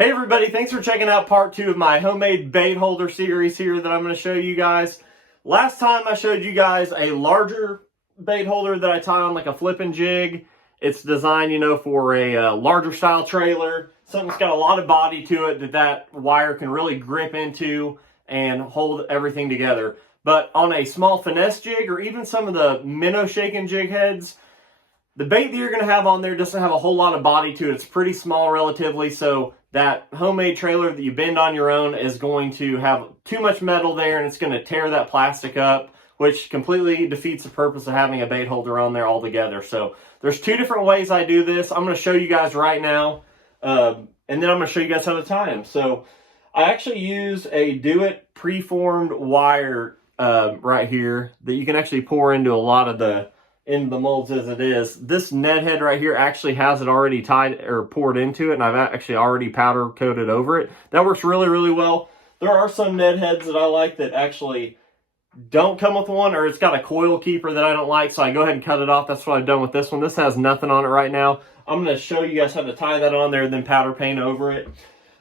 Hey everybody, thanks for checking out part 2 of my homemade bait holder series here that I'm going to show you guys. Last time I showed you guys a larger bait holder that I tie on like a flipping jig. It's designed, for a larger style trailer. Something that's got a lot of body to it that wire can really grip into and hold everything together. But on a small finesse jig or even some of the minnow shaking jig heads, the bait that you're going to have on there doesn't have a whole lot of body to it. It's pretty small relatively, so that homemade trailer that you bend on your own is going to have too much metal there and it's going to tear that plastic up, which completely defeats the purpose of having a bait holder on there altogether. So there's two different ways I do this. I'm going to show you guys right now, and then I'm going to show you guys how to tie them. So I actually use a Do-It preformed wire right here that you can actually pour into a lot of the molds as it is. This Ned head right here actually has it already tied or poured into it, and I've actually already powder coated over it. That works really, really well. There are some Ned heads that I like that actually don't come with one, or it's got a coil keeper that I don't like, so I go ahead and cut it off. That's what I've done with this one. This has nothing on it right now. I'm going to show you guys how to tie that on there and then powder paint over it.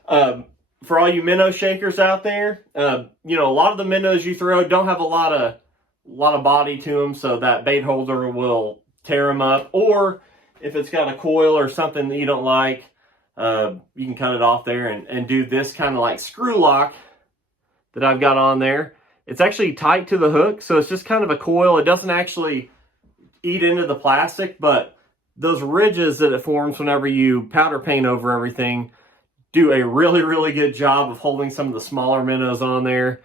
For all you minnow shakers out there, a lot of the minnows you throw don't have a lot of body to them, so that bait holder will tear them up. Or if it's got a coil or something that you don't like, you can cut it off there and do this kind of like screw lock that I've got on there. It's actually tight to the hook, so it's just kind of a coil. It doesn't actually eat into the plastic, but those ridges that it forms whenever you powder paint over everything do a really, really good job of holding some of the smaller minnows on there.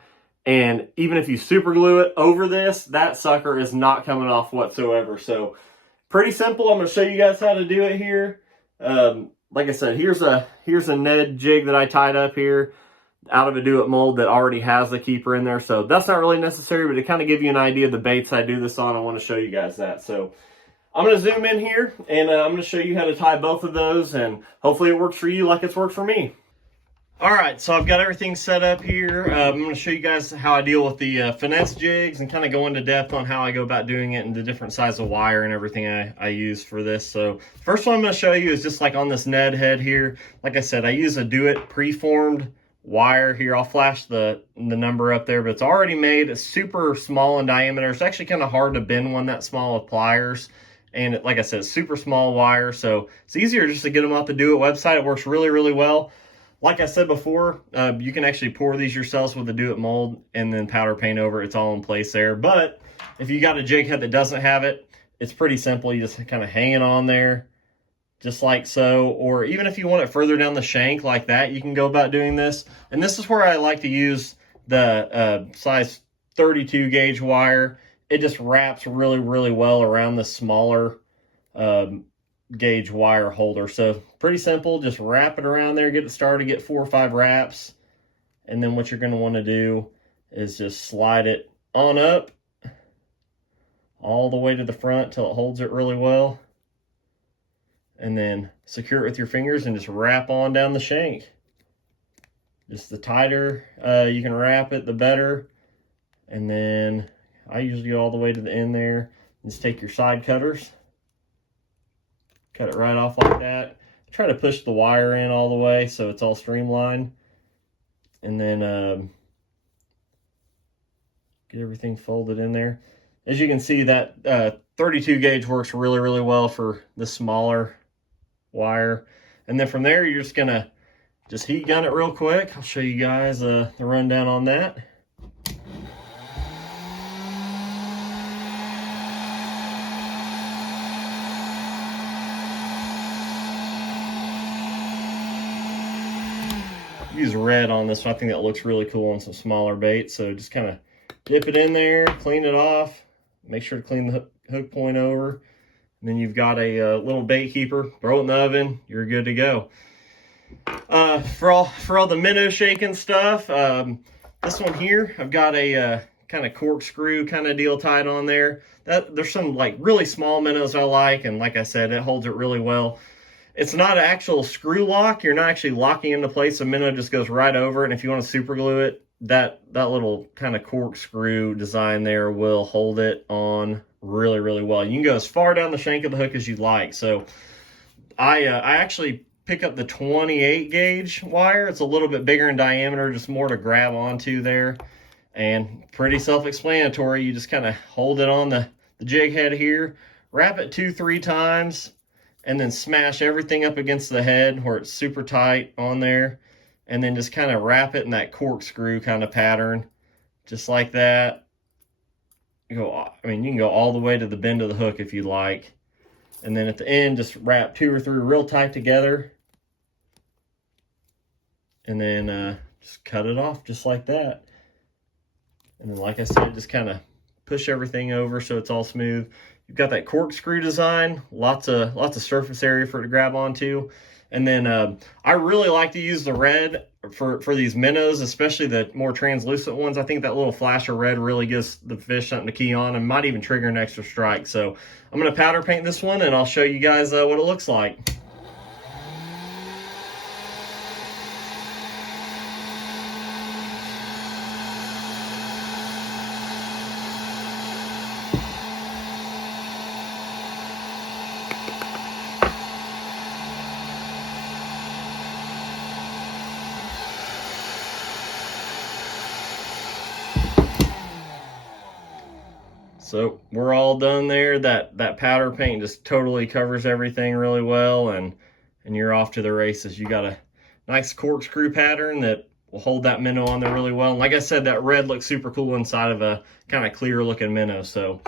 And even if you super glue it over this, that sucker is not coming off whatsoever. So pretty simple. I'm going to show you guys how to do it here. Like I said, here's a Ned jig that I tied up here out of a Do-It mold that already has the keeper in there. So that's not really necessary, but to kind of give you an idea of the baits I do this on, I want to show you guys that. So I'm going to zoom in here and I'm going to show you how to tie both of those, and hopefully it works for you like it's worked for me. Alright, so I've got everything set up here. I'm going to show you guys how I deal with the finesse jigs and kind of go into depth on how I go about doing it and the different size of wire and everything I use for this. So first one I'm going to show you is just like on this Ned head here. Like I said, I use a Do-It preformed wire here. I'll flash the number up there, but it's already made. It's super small in diameter. It's actually kind of hard to bend one that small with pliers. And like I said, it's super small wire, so it's easier just to get them off the Do-It website. It works really, really well. Like I said before, you can actually pour these yourselves with a Do-It mold and then powder paint over it. It's all in place there. But if you got a jig head that doesn't have it, it's pretty simple. You just kind of hang it on there just like so. Or even if you want it further down the shank like that, you can go about doing this. And this is where I like to use the size 32 gauge wire. It just wraps really, really well around the smaller gauge wire holder. So pretty simple, just wrap it around there, get it started, get 4 or 5 wraps, and then what you're going to want to do is just slide it on up all the way to the front till it holds it really well, and then secure it with your fingers and just wrap on down the shank. Just the tighter you can wrap it, the better. And then I usually go all the way to the end there. Just take your side cutters, cut it right off like that. Try to push the wire in all the way so it's all streamlined. And then get everything folded in there. As you can see, that 32 gauge works really, really well for the smaller wire. And then from there, you're just gonna heat gun it real quick. I'll show you guys the rundown on that. Use red on this one. I think that looks really cool on some smaller baits. So just kind of dip it in there, clean it off, make sure to clean the hook point over. And then you've got a little bait keeper. Throw it in the oven. You're good to go. For all the minnow shaking stuff, this one here, I've got a kind of corkscrew kind of deal tied on there. There's some like really small minnows I like, and like I said, it holds it really well. It's not an actual screw lock. You're not actually locking into place. The minnow just goes right over it. And if you want to super glue it, that little kind of corkscrew design there will hold it on really, really well. You can go as far down the shank of the hook as you'd like. So I actually pick up the 28 gauge wire. It's a little bit bigger in diameter, just more to grab onto there. And pretty self-explanatory. You just kind of hold it on the jig head here, wrap it 2-3 times, and then smash everything up against the head where it's super tight on there. And then just kind of wrap it in that corkscrew kind of pattern, just like that. You can go all the way to the bend of the hook if you like. And then at the end, just wrap 2 or 3 real tight together. And then just cut it off just like that. And then, like I said, just kind of push everything over so it's all smooth. You've got that corkscrew design, lots of surface area for it to grab onto. And then I really like to use the red for these minnows, especially the more translucent ones. I think that little flash of red really gives the fish something to key on and might even trigger an extra strike. So I'm going to powder paint this one, and I'll show you guys what it looks like. So we're all done there. That powder paint just totally covers everything really well, and you're off to the races. You got a nice corkscrew pattern that will hold that minnow on there really well. And like I said, that red looks super cool inside of a kind of clear looking minnow. So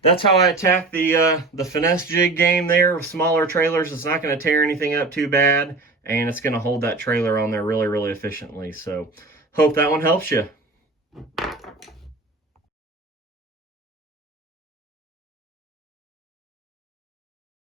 that's how I attack the finesse jig game there with smaller trailers. It's not going to tear anything up too bad, and it's going to hold that trailer on there really, really efficiently. So hope that one helps you.